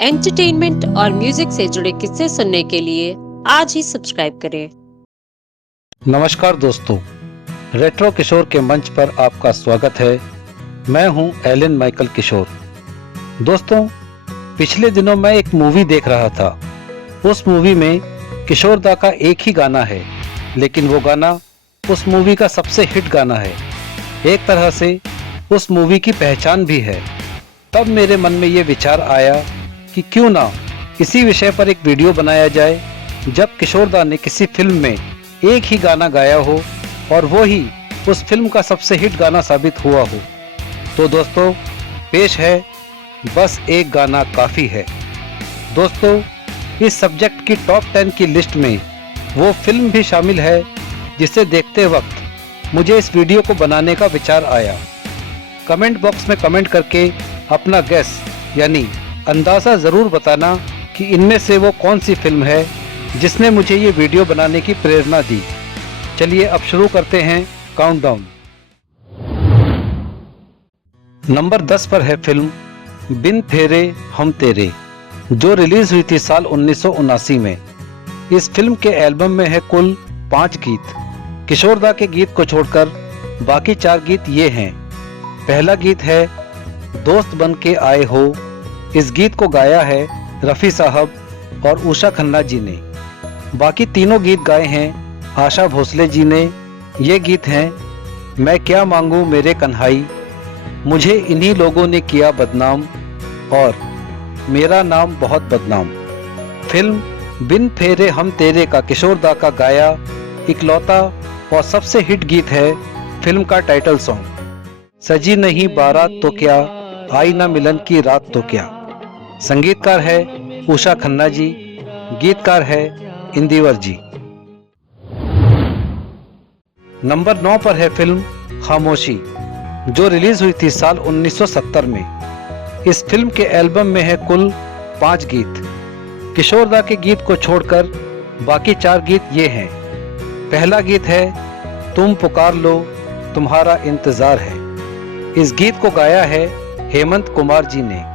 Entertainment और music से जुड़े किस्से सुनने के लिए आज ही सब्सक्राइब करें। नमस्कार दोस्तों, रेट्रो किशोर के मंच पर आपका स्वागत है। मैं हूं एलन माइकल किशोर। दोस्तों, पिछले दिनों मैं एक मूवी देख रहा था। उस मूवी में किशोर दा का एक ही गाना है, लेकिन वो गाना उस मूवी का सबसे हिट गाना है। एक तरह से उस मूवी की पहचान भी है। तब मेरे मन में ये विचार आया कि क्यों ना इसी विषय पर एक वीडियो बनाया जाए, जब किशोर दा ने किसी फिल्म में एक ही गाना गाया हो और वो ही उस फिल्म का सबसे हिट गाना साबित हुआ हो। तो दोस्तों, पेश है बस एक गाना काफ़ी है। दोस्तों, इस सब्जेक्ट की टॉप 10 की लिस्ट में वो फिल्म भी शामिल है जिसे देखते वक्त मुझे इस वीडियो को बनाने का विचार आया। कमेंट बॉक्स में कमेंट करके अपना गेस यानी अंदाज़ा ज़रूर बताना कि इनमें से वो कौन सी फिल्म है जिसने मुझे ये वीडियो बनाने की प्रेरणा दी। चलिए अब शुरू करते हैं काउंटडाउन। नंबर 10 पर है फिल्म बिन फेरे हम तेरे, जो रिलीज हुई थी साल 1979 में। इस फिल्म के एल्बम में है कुल 5 गीत। किशोर दा के गीत को छोड़कर बाकी 4 गीत ये हैं। पहला गीत है दोस्त बन के आए हो। इस गीत को गाया है रफ़ी साहब और उषा खन्ना जी ने। बाकी तीनों गीत गाए हैं आशा भोसले जी ने। ये गीत हैं मैं क्या मांगूं मेरे कन्हाई, मुझे इन्हीं लोगों ने किया बदनाम और मेरा नाम बहुत बदनाम। फिल्म बिन फेरे हम तेरे का किशोर दा का गाया इकलौता और सबसे हिट गीत है फिल्म का टाइटल सॉन्ग सजी नहीं बारात तो क्या, आई ना मिलन की रात तो क्या। संगीतकार है उषा खन्ना जी, गीतकार है इंदिवर जी। नंबर 9 पर है फिल्म खामोशी, जो रिलीज हुई थी साल 1970 में। इस फिल्म के एल्बम में है कुल 5 गीत। किशोर दा के गीत को छोड़कर बाकी 4 गीत ये हैं। पहला गीत है तुम पुकार लो तुम्हारा इंतजार है। इस गीत को गाया है हेमंत कुमार जी ने।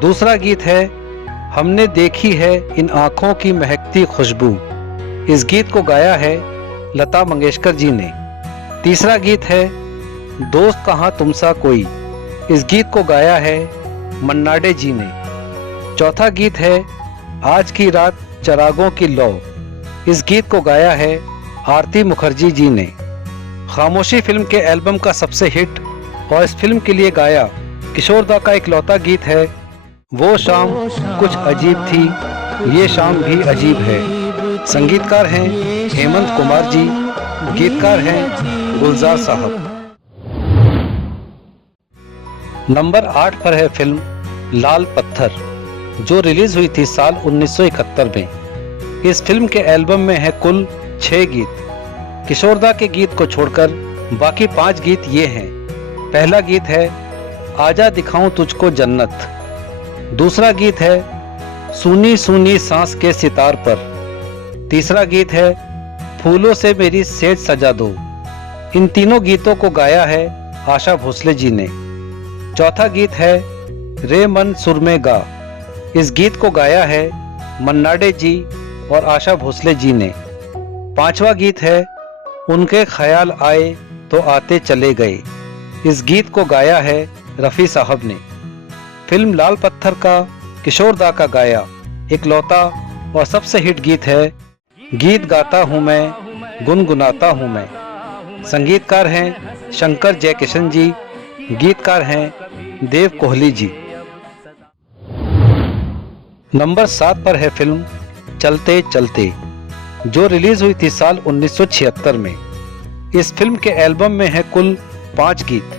दूसरा गीत है हमने देखी है इन आँखों की महकती खुशबू। इस गीत को गाया है लता मंगेशकर जी ने। तीसरा गीत है दोस्त कहाँ तुम सा कोई। इस गीत को गाया है मन्ना डे जी ने। चौथा गीत है आज की रात चरागों की लौ। इस गीत को गाया है आरती मुखर्जी जी ने। खामोशी फिल्म के एल्बम का सबसे हिट और इस फिल्म के लिए गाया किशोर दा का इकलौता गीत है वो शाम कुछ अजीब थी ये शाम भी अजीब है। संगीतकार हैं हेमंत कुमार जी, गीतकार हैं गुलजार साहब। नंबर 8 पर है फिल्म लाल पत्थर, जो रिलीज हुई थी साल 1971 में। इस फिल्म के एल्बम में है कुल 6 गीत। किशोर दा के गीत को छोड़कर बाकी 5 गीत ये हैं। पहला गीत है आजा दिखाऊं तुझको जन्नत। दूसरा गीत है सूनी सूनी सांस के सितार पर। तीसरा गीत है फूलों से मेरी सेज सजा दो। इन तीनों गीतों को गाया है आशा भोसले जी ने। चौथा गीत है रे मन सुर में गा। इस गीत को गाया है मन्ना डे जी और आशा भोसले जी ने। पांचवा गीत है उनके ख्याल आए तो आते चले गए। इस गीत को गाया है रफ़ी साहब ने। फिल्म लाल पत्थर का किशोर दा का गाया इकलौता और सबसे हिट गीत है गीत गाता हूँ मैं गुनगुनाता हूँ मैं। संगीतकार हैं शंकर जयकिशन जी, गीतकार हैं देव कोहली जी। नंबर 7 पर है फिल्म चलते चलते, जो रिलीज हुई थी साल 1976 में। इस फिल्म के एल्बम में है कुल 5 गीत।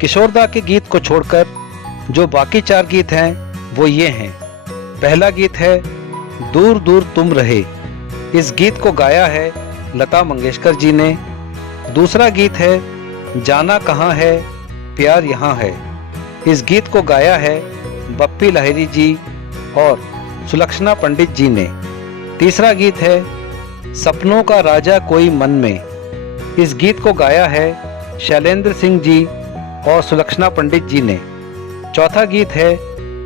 किशोर दा के गीत को छोड़कर जो बाकी 4 गीत हैं वो ये हैं। पहला गीत है दूर दूर तुम रहे। इस गीत को गाया है लता मंगेशकर जी ने। दूसरा गीत है जाना कहाँ है प्यार यहाँ है। इस गीत को गाया है बप्पी लाहिरी जी और सुलक्षणा पंडित जी ने। तीसरा गीत है सपनों का राजा कोई मन में। इस गीत को गाया है शैलेंद्र सिंह जी और सुलक्षणा पंडित जी ने। चौथा गीत है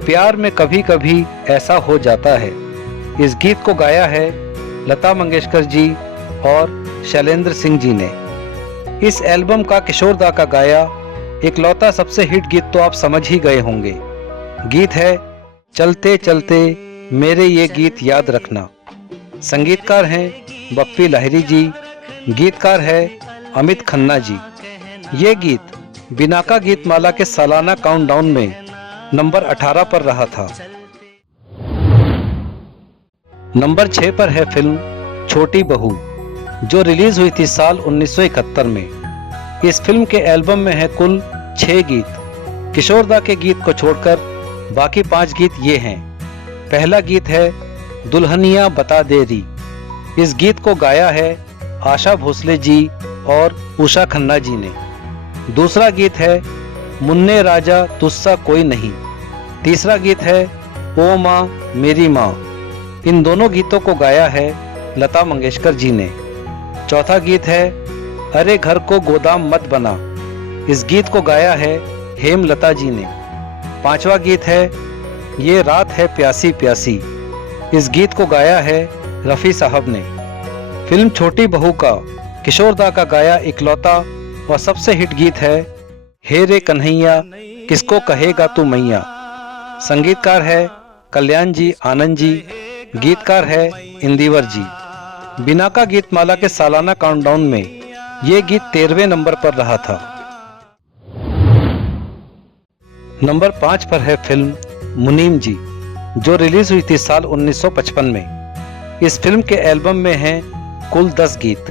प्यार में कभी कभी ऐसा हो जाता है। इस गीत को गाया है लता मंगेशकर जी और शैलेंद्र सिंह जी ने। इस एल्बम का किशोर दा का गाया इकलौता सबसे हिट गीत तो आप समझ ही गए होंगे। गीत है चलते चलते मेरे ये गीत याद रखना। संगीतकार हैं बप्पी लाहिरी जी, गीतकार है अमित खन्ना जी। ये गीत बिनाका गीतमाला के सालाना काउंटडाउन में नंबर 18 पर रहा था। नंबर 6 पर है फिल्म छोटी बहू, जो रिलीज हुई थी साल 1971 में। इस फिल्म के एल्बम में है कुल 6 गीत। किशोर दा के गीत को छोड़कर बाकी 5 गीत ये हैं। पहला गीत है दुल्हनिया बता दे री। इस गीत को गाया है आशा भोसले जी और उषा खन्ना जी ने। दूसरा गीत है मुन्ने राजा तुस्सा कोई नहीं। तीसरा गीत है ओ माँ मेरी माँ। इन दोनों गीतों को गाया है लता मंगेशकर जी ने। चौथा गीत है अरे घर को गोदाम मत बना। इस गीत को गाया है हेमलता जी ने। पांचवा गीत है ये रात है प्यासी प्यासी। इस गीत को गाया है रफ़ी साहब ने। फिल्म छोटी बहू का किशोर दा का गाया इकलौता और सबसे हिट गीत है हे रे कन्हैया किसको कहेगा तू मैया। संगीतकार है कल्याण जी आनंद जी, गीतकार है इंदिवर जी। बिनाका गीतमाला के सालाना काउंटडाउन में ये गीत 13वें नंबर पर रहा था। नंबर 5 पर है फिल्म मुनीम जी, जो रिलीज हुई थी साल 1955 में। इस फिल्म के एल्बम में हैं कुल 10 गीत।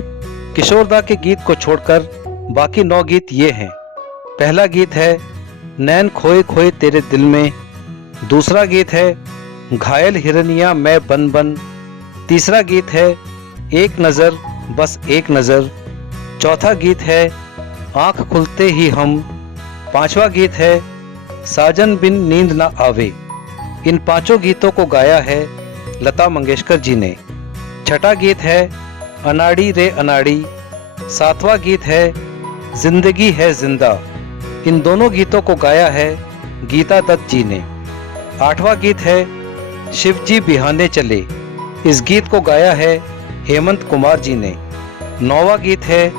किशोर दा के गीत को छोड़कर बाकी 9 गीत ये हैं। पहला गीत है नैन खोए खोए तेरे दिल में। दूसरा गीत है घायल हिरनिया मैं बन बन। तीसरा गीत है एक नज़र बस एक नज़र। चौथा गीत है आँख खुलते ही हम। पांचवा गीत है साजन बिन नींद ना आवे। इन पांचों गीतों को गाया है लता मंगेशकर जी ने। छठा गीत है अनाड़ी रे अनाड़ी। सातवां गीत है जिंदगी है जिंदा। इन दोनों गीतों को गाया है गीता दत्त जी ने। आठवां गीत है शिवजी बिहाने चले। इस गीत को गाया है हेमंत कुमार जी ने। नौवां गीत है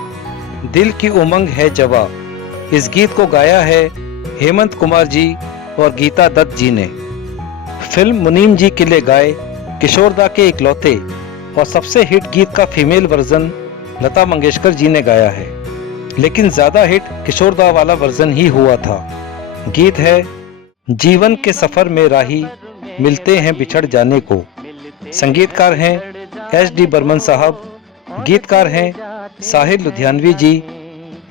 दिल की उमंग है जवा। इस गीत को गाया है हेमंत कुमार जी और गीता दत्त जी ने। फिल्म मुनीम जी के लिए गाए किशोर दा के इकलौते और सबसे हिट गीत का फीमेल वर्जन लता मंगेशकर जी ने गाया है, लेकिन ज्यादा हिट किशोर दा वाला वर्जन ही हुआ था। गीत है जीवन के सफर में राही मिलते हैं बिछड़ जाने को। संगीतकार हैं SD बर्मन साहब, गीतकार हैं साहिल लुधियानवी जी।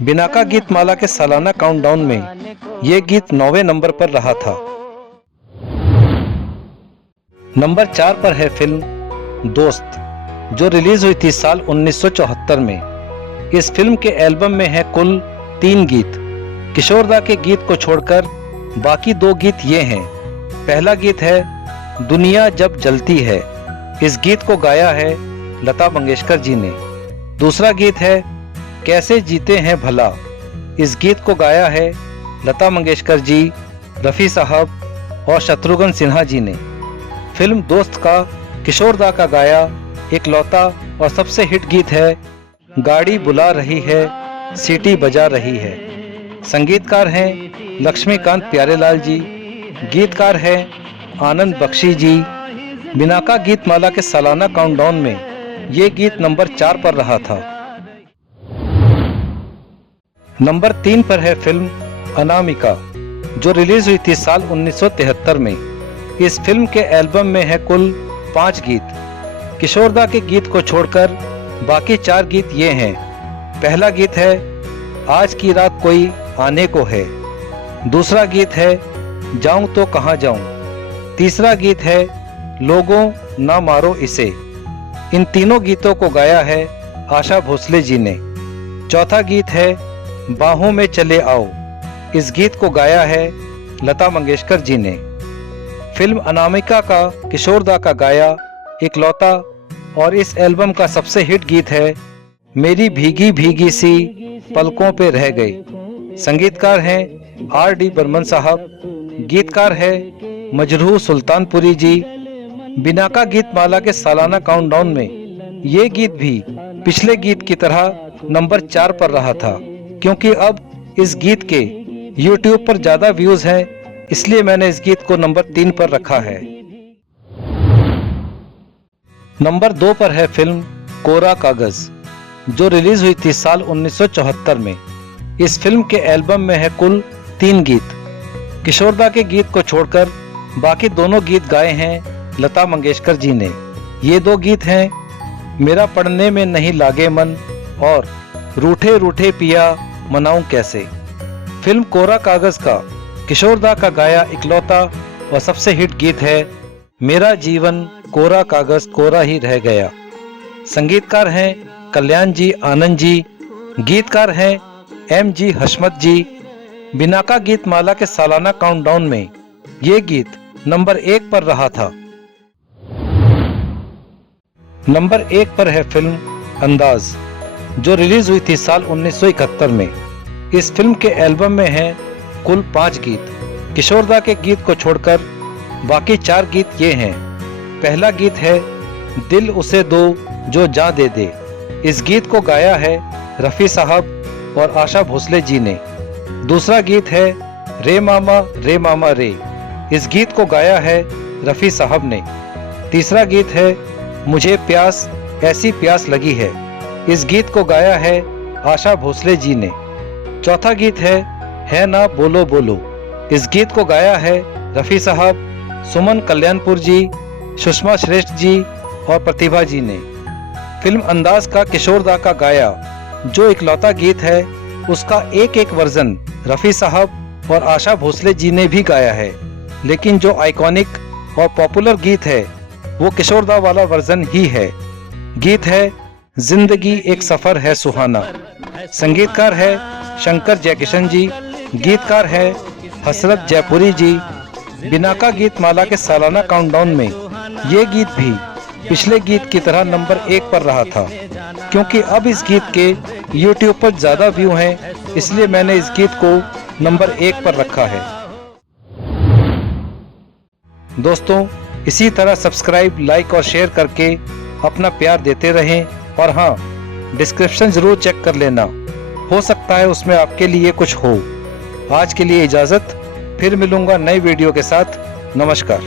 बिनाका गीतमाला के सालाना काउंटडाउन में ये गीत 9वें नंबर पर रहा था। नंबर 4 पर है फिल्म दोस्त, जो रिलीज हुई थी साल 1974 में। इस फिल्म के एल्बम में है कुल 3 गीत। किशोर दा के गीत को छोड़कर बाकी 2 गीत ये हैं। पहला गीत है दुनिया जब जलती है। इस गीत को गाया है लता मंगेशकर जी ने। दूसरा गीत है कैसे जीते हैं भला। इस गीत को गाया है लता मंगेशकर जी, रफ़ी साहब और शत्रुघ्न सिन्हा जी ने। फिल्म दोस्त का किशोर दा का गाया इकलौता और सबसे हिट गीत है गाड़ी बुला रही है सीटी बजा रही है। संगीतकार हैं लक्ष्मीकांत प्यारेलाल जी, गीतकार हैं आनंद बख्शी जी। बिनाका गीतमाला के सालाना काउंटडाउन में ये गीत नंबर 4 पर रहा था। नंबर 3 पर है फिल्म अनामिका, जो रिलीज हुई थी साल 1973 में। इस फिल्म के एल्बम में है कुल 5 गीत। किशोर दा के गीत को छोड़कर बाकी 4 गीत ये हैं। पहला गीत है आज की रात कोई आने को है। दूसरा गीत है जाऊं तो कहां जाऊं। तीसरा गीत है लोगों ना मारो इसे। इन तीनों गीतों को गाया है आशा भोसले जी ने। चौथा गीत है बाहों में चले आओ। इस गीत को गाया है लता मंगेशकर जी ने। फिल्म अनामिका का किशोर दा का गाया इकलौता और इस एल्बम का सबसे हिट गीत है मेरी भीगी भीगी सी पलकों पे रह गई। संगीतकार हैं RD बर्मन साहब, गीतकार है मजरूह सुल्तानपुरी जी। बिनाका गीत माला के सालाना काउंटडाउन में ये गीत भी पिछले गीत की तरह नंबर 4 पर रहा था, क्योंकि अब इस गीत के YouTube पर ज्यादा व्यूज हैं, इसलिए मैंने इस गीत को नंबर 3 पर रखा है। नंबर 2 पर है फिल्म कोरा कागज, जो रिलीज हुई थी साल 1974 में। इस फिल्म के एल्बम में है कुल 3 गीत। किशोरदा के गीत को छोड़कर बाकी दोनों गीत गाए हैं लता मंगेशकर जी ने। ये 2 गीत हैं मेरा पढ़ने में नहीं लागे मन और रूठे रूठे पिया मनाऊं कैसे। फिल्म कोरा कागज का किशोरदा का गाया इकलौता और सबसे हिट गीत है मेरा जीवन कोरा कागज कोरा ही रह गया। संगीतकार हैं कल्याण जी आनंद जी, गीतकार हैं MG हशमत जी। बिनाका गीत माला के सालाना काउंटडाउन में ये गीत नंबर 1 पर रहा था। नंबर 1 पर है फिल्म अंदाज, जो रिलीज हुई थी साल 1971 में। इस फिल्म के एल्बम में है कुल 5 गीत। किशोरदा के गीत को छोड़कर बाकी 4 गीत ये हैं। पहला गीत है दिल उसे दो जो जान दे दे। इस गीत को गाया है रफ़ी साहब और आशा भोसले जी ने। दूसरा गीत है रे मामा रे। इस गीत को गाया है रफ़ी साहब ने। तीसरा गीत है मुझे प्यास ऐसी प्यास लगी है। इस गीत को गाया है आशा भोसले जी ने। चौथा गीत है ना बोलो बोलो। इस गीत को गाया है रफ़ी साहब, सुमन कल्याणपुर जी, सुषमा श्रेष्ठ जी और प्रतिभा जी ने। फिल्म अंदाज का किशोरदा का गाया जो इकलौता गीत है, उसका एक वर्जन रफ़ी साहब और आशा भोसले जी ने भी गाया है, लेकिन जो आइकॉनिक और पॉपुलर गीत है वो किशोरदा वाला वर्जन ही है। गीत है जिंदगी एक सफर है सुहाना। संगीतकार है शंकर जयकिशन जी, गीतकार है हसरत जयपुरी जी। बिनाका गीत माला के सालाना काउंटडाउन में ये गीत भी पिछले गीत की तरह नंबर 1 पर रहा था, क्योंकि अब इस गीत के YouTube पर ज्यादा व्यू हैं, इसलिए मैंने इस गीत को नंबर 1 पर रखा है। दोस्तों, इसी तरह सब्सक्राइब, लाइक और शेयर करके अपना प्यार देते रहें। और हाँ, डिस्क्रिप्शन जरूर चेक कर लेना, हो सकता है उसमें आपके लिए कुछ हो। आज के लिए इजाज़त, फिर मिलूंगा नई वीडियो के साथ। नमस्कार।